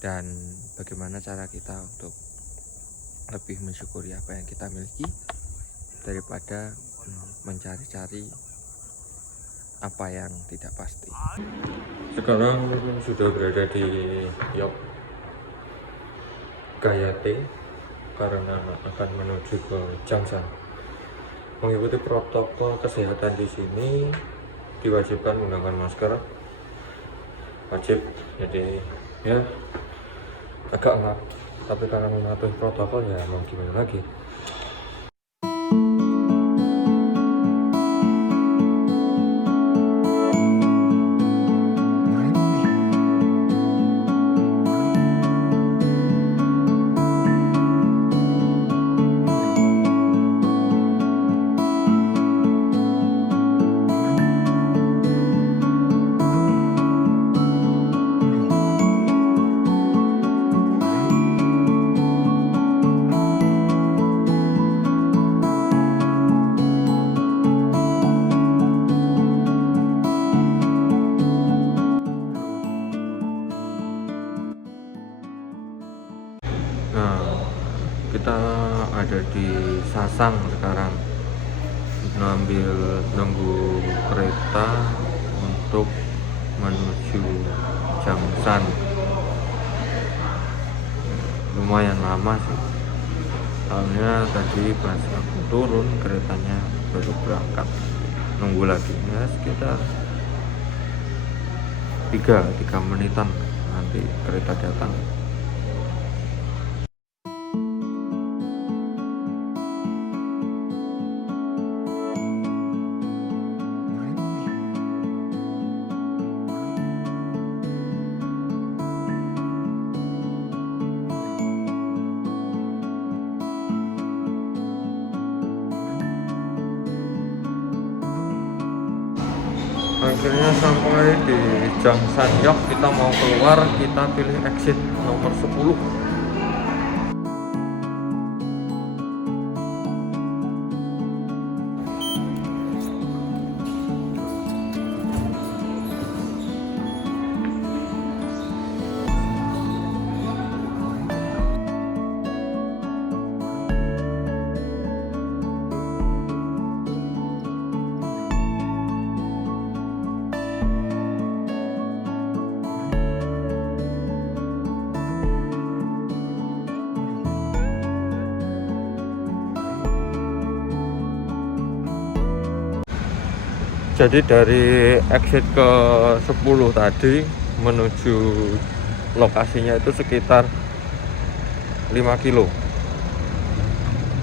dan bagaimana cara kita untuk lebih mensyukuri apa yang kita miliki daripada mencari-cari apa yang tidak pasti. Sekarang sudah berada di Yogyakarta karena akan menuju ke Jangsan. Mengikuti protokol kesehatan di sini diwajibkan menggunakan masker, wajib. Jadi ya agak ngap, tapi karena mematuhi protokol ya mau gimana lagi. Nah, kita ada di Sasang sekarang, nunggu kereta untuk menuju Jangsan. Lumayan lama sih, soalnya tadi pas aku turun keretanya baru berangkat, nunggu lagi ya sekitar 3 menitan nanti kereta datang. Akhirnya sampai di Jangsan Yok, kita mau keluar, kita pilih exit nomor 10. Jadi dari exit ke 10 tadi menuju lokasinya itu sekitar 5 kilo.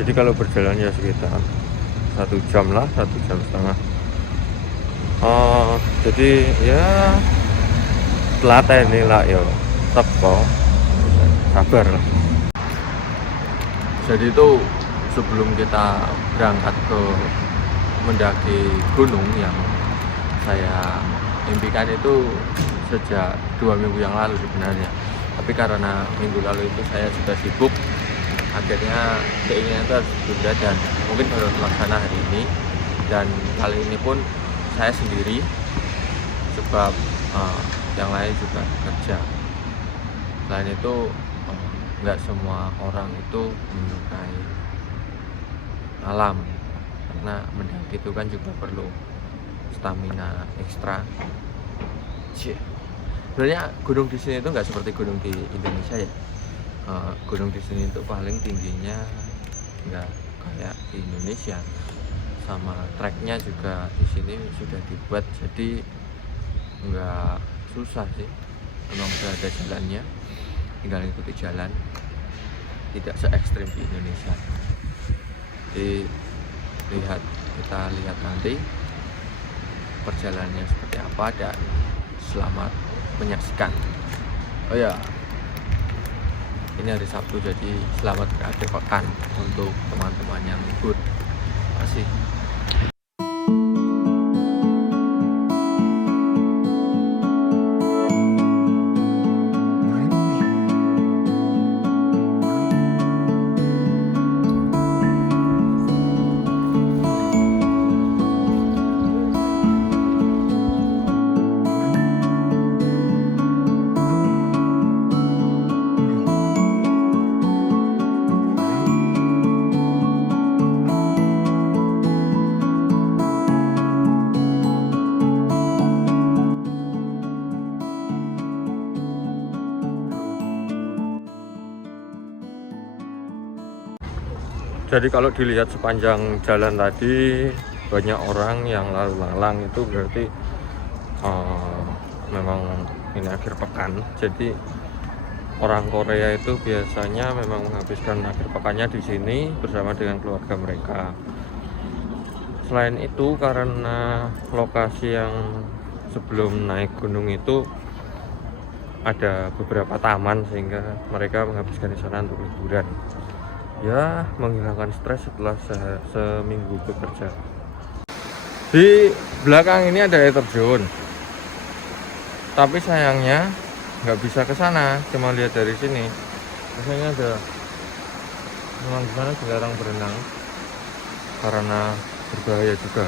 Jadi kalau berjalan ya sekitar 1 jam lah, 1,5 jam. Jadi ya telaten lah ya, teko sabar lah. Jadi itu sebelum kita berangkat ke mendaki gunung yang saya impikan itu sejak 2 minggu yang lalu sebenarnya, tapi karena minggu lalu itu saya sudah sibuk, akhirnya keinginan itu harus ditunda dan mungkin baru terlaksana hari ini. Dan kali ini pun saya sendiri, sebab yang lain juga kerja. Selain itu nggak semua orang itu menyukai alam, karena mendaki itu kan juga perlu stamina ekstra. Sebenarnya gunung di sini itu nggak seperti gunung di Indonesia ya. Gunung di sini itu paling tingginya nggak kayak di Indonesia, sama treknya juga di sini sudah dibuat, jadi nggak susah sih, memang sudah ada jalannya, tinggal ikuti jalan, tidak se ekstrim di Indonesia. Jadi kita lihat nanti perjalanannya seperti apa, dan selamat menyaksikan. Oh ya, ini hari Sabtu, jadi selamat berakhir pekan untuk teman-teman yang libur. Masih Jadi kalau dilihat sepanjang jalan tadi banyak orang yang lalu lalang, itu berarti memang ini akhir pekan. Jadi orang Korea itu biasanya memang menghabiskan akhir pekannya di sini bersama dengan keluarga mereka. Selain itu, karena lokasi yang sebelum naik gunung itu ada beberapa taman, sehingga mereka menghabiskan di sana untuk liburan. Ya, menghilangkan stres setelah seminggu bekerja. Di belakang ini ada air terjun, tapi sayangnya nggak bisa ke sana, cuma lihat dari sini. Biasanya ada memang di sana dilarang berenang karena berbahaya juga.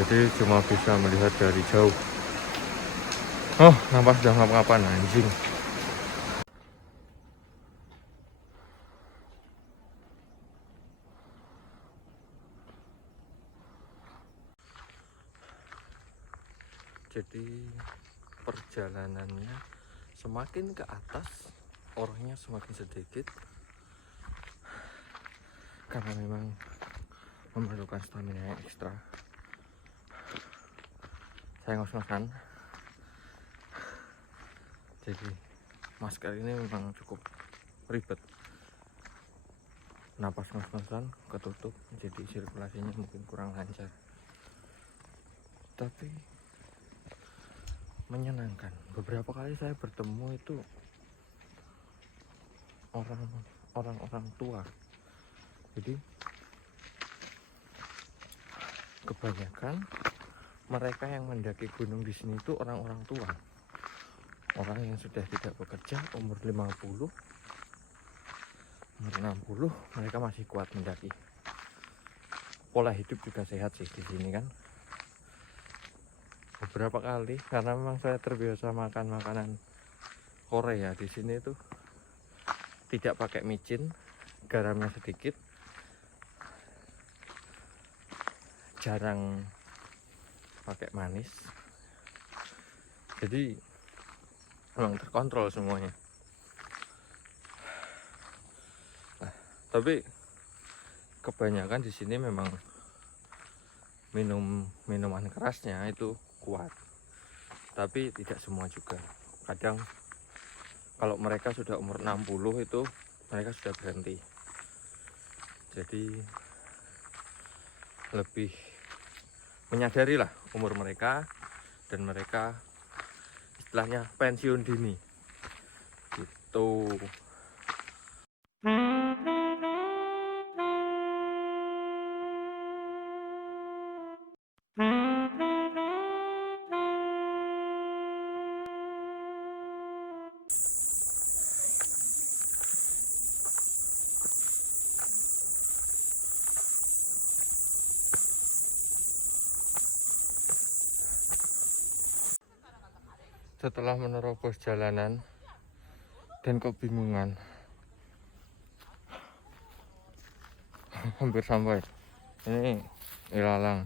Jadi cuma bisa melihat dari jauh. Oh, nampak sudah ngapa-ngapain anjing. Jadi perjalanannya semakin ke atas orangnya semakin sedikit karena memang memerlukan stamina yang ekstra. Saya ngos-ngosan, jadi masker ini memang cukup ribet. Napas ngos-ngosan ketutup, jadi sirkulasinya mungkin kurang lancar, tapi menyenangkan. Beberapa kali saya bertemu itu orang-orang tua. Jadi kebanyakan mereka yang mendaki gunung di sini itu orang-orang tua. Orang yang sudah tidak bekerja, umur 50, umur 60, mereka masih kuat mendaki. Pola hidup juga sehat sih di sini kan. Beberapa kali karena memang saya terbiasa makan makanan Korea, di sini tuh tidak pakai micin, garamnya sedikit, jarang pakai manis, jadi memang terkontrol semuanya. Nah, tapi kebanyakan di sini memang minuman kerasnya itu kuat, tapi tidak semua juga. Kadang kalau mereka sudah umur 60 itu mereka sudah berhenti, jadi lebih menyadari lah umur mereka, dan mereka istilahnya pensiun dini gitu. Setelah menerobos jalanan dan kebingungan, hampir sampai. Ini ilalang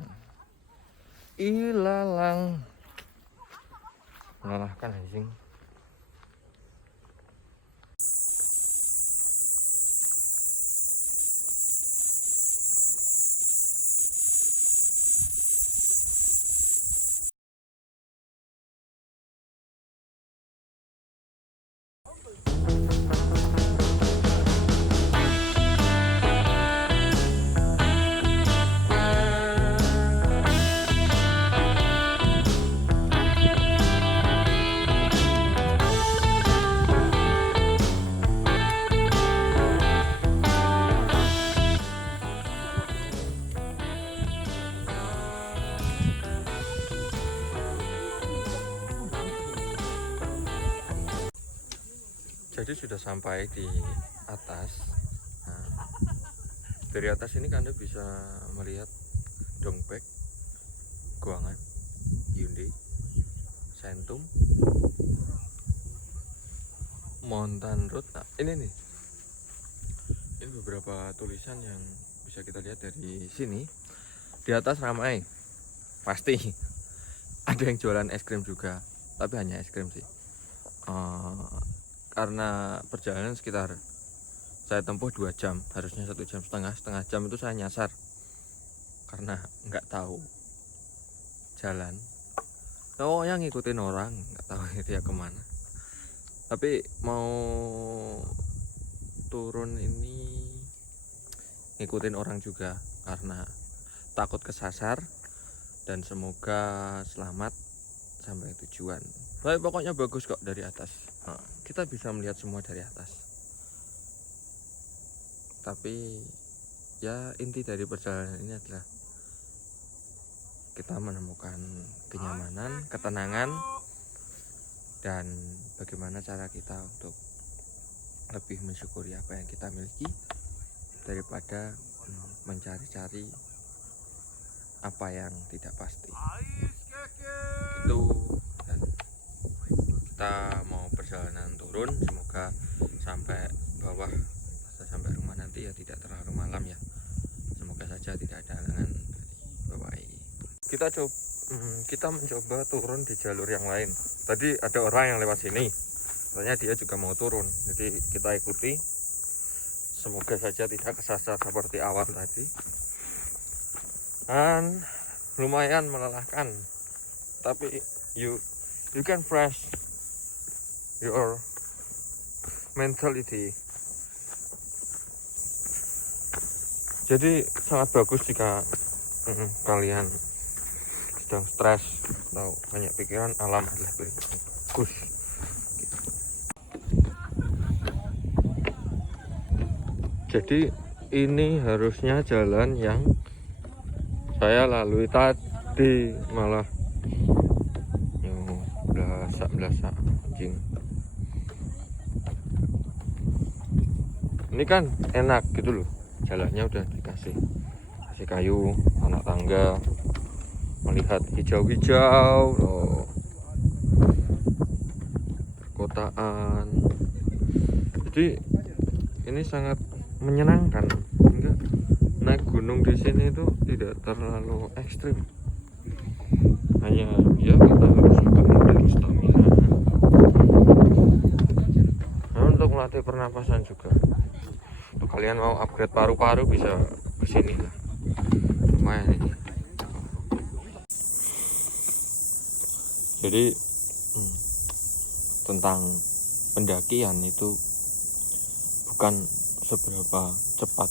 melelahkan anjing. Jadi sudah sampai di atas. Nah, dari atas ini Anda bisa melihat Dongbaek, Gwangan, Hyundai, Sentum, Mountain Road. Nah, ini nih, ini beberapa tulisan yang bisa kita lihat dari sini. Di atas ramai, pasti ada yang jualan es krim juga, tapi hanya es krim sih. Karena perjalanan sekitar saya tempuh 2 jam, harusnya 1,5 jam. Setengah jam itu saya nyasar karena nggak tahu jalan. Oh, yang ngikutin orang, nggak tahu dia kemana. Tapi mau turun ini ngikutin orang juga karena takut kesasar, dan semoga selamat sampai tujuan. Tapi pokoknya bagus kok dari atas. Nah, kita bisa melihat semua dari atas. Tapi ya inti dari perjalanan ini adalah kita menemukan kenyamanan, ketenangan, dan bagaimana cara kita untuk lebih mensyukuri apa yang kita miliki daripada mencari-cari apa yang tidak pasti. Itu, dan kita mau perjalanan turun, semoga sampai bawah, sampai rumah nanti ya tidak terlalu malam ya. Semoga saja tidak ada halangan bawah ini. Kita mencoba turun di jalur yang lain. Tadi ada orang yang lewat sini, katanya dia juga mau turun, jadi kita ikuti. Semoga saja tidak kesasar seperti awal tadi. Dan lumayan melelahkan, tapi you can fresh your mentality. Jadi sangat bagus jika kalian sedang stres atau banyak pikiran, alam adalah bagus. Jadi ini harusnya jalan yang saya lalui tadi, malah belasak anjing. Ini kan enak gitu loh, jalannya udah dikasih kayu, anak tangga, melihat hijau-hijau loh, perkotaan. Jadi ini sangat menyenangkan. Enggak, naik gunung di sini itu tidak terlalu ekstrim. Hanya ya kita harus melatih stamina. Nah, untuk melatih pernapasan juga. Untuk kalian mau upgrade paru-paru bisa kesini lah. Lumayan ini. Jadi tentang pendakian itu bukan seberapa cepat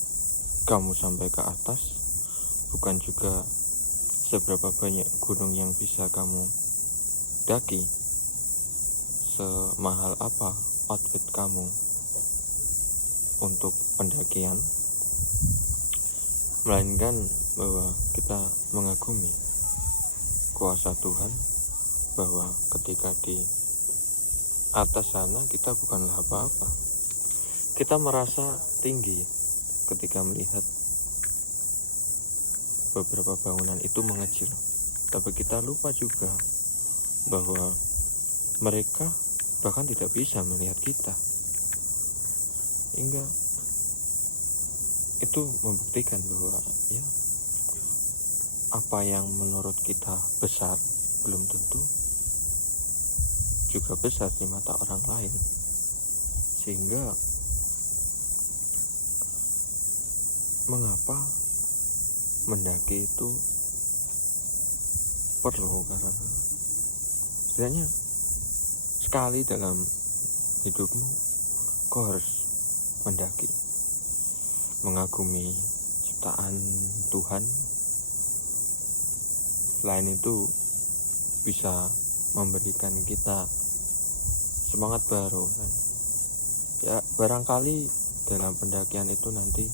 kamu sampai ke atas, bukan juga seberapa banyak gunung yang bisa kamu daki, semahal apa outfit kamu untuk pendakian, melainkan bahwa kita mengagumi kuasa Tuhan, bahwa ketika di atas sana kita bukanlah apa-apa. Kita merasa tinggi ketika melihat beberapa bangunan itu mengecil, tapi kita lupa juga bahwa mereka bahkan tidak bisa melihat kita. Hingga itu membuktikan bahwa ya, apa yang menurut kita besar belum tentu juga besar di mata orang lain. Sehingga mengapa mendaki itu perlu, karena sebenarnya sekali dalam hidupmu kau harus mendaki, mengagumi ciptaan Tuhan. Selain itu bisa memberikan kita semangat baru kan. Ya barangkali dalam pendakian itu nanti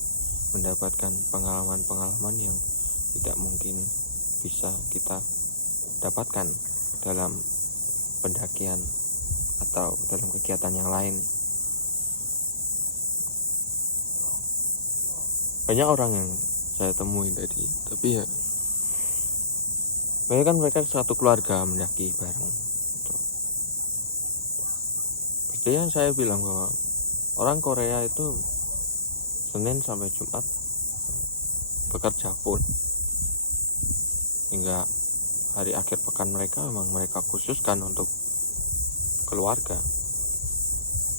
mendapatkan pengalaman-pengalaman yang tidak mungkin bisa kita dapatkan dalam pendakian atau dalam kegiatan yang lain. Banyak orang yang saya temui tadi, tapi ya mereka kan satu keluarga mendaki bareng gitu. Seperti yang saya bilang bahwa orang Korea itu Senin sampai Jumat bekerja full, hingga hari akhir pekan mereka memang mereka khususkan untuk keluarga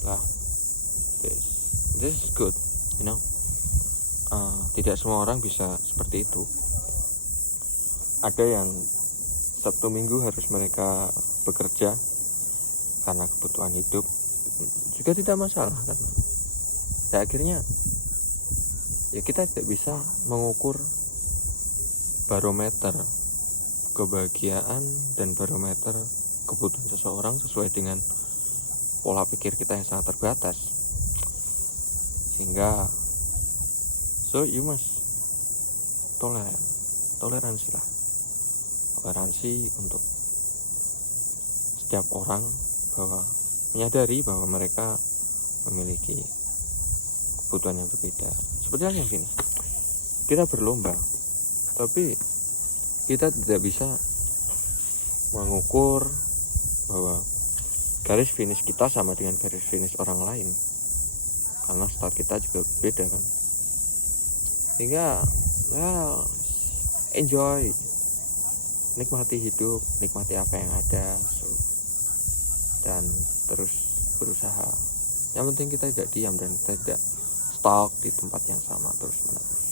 lah. This is good. you know. Tidak semua orang bisa seperti itu. Ada yang Sabtu Minggu harus mereka bekerja karena kebutuhan hidup, juga tidak masalah, karena pada akhirnya ya kita tidak bisa mengukur barometer kebahagiaan dan barometer kebutuhan seseorang sesuai dengan pola pikir kita yang sangat terbatas. Sehingga so you must toleransi untuk setiap orang, bahwa menyadari bahwa mereka memiliki kebutuhan yang berbeda. Seperti halnya gini, kita berlomba, tapi kita tidak bisa mengukur bahwa garis finish kita sama dengan garis finish orang lain, karena start kita juga beda kan. Sehingga enjoy, nikmati hidup, nikmati apa yang ada, dan terus berusaha. Yang penting kita tidak diam dan kita tidak stuck di tempat yang sama terus menerus.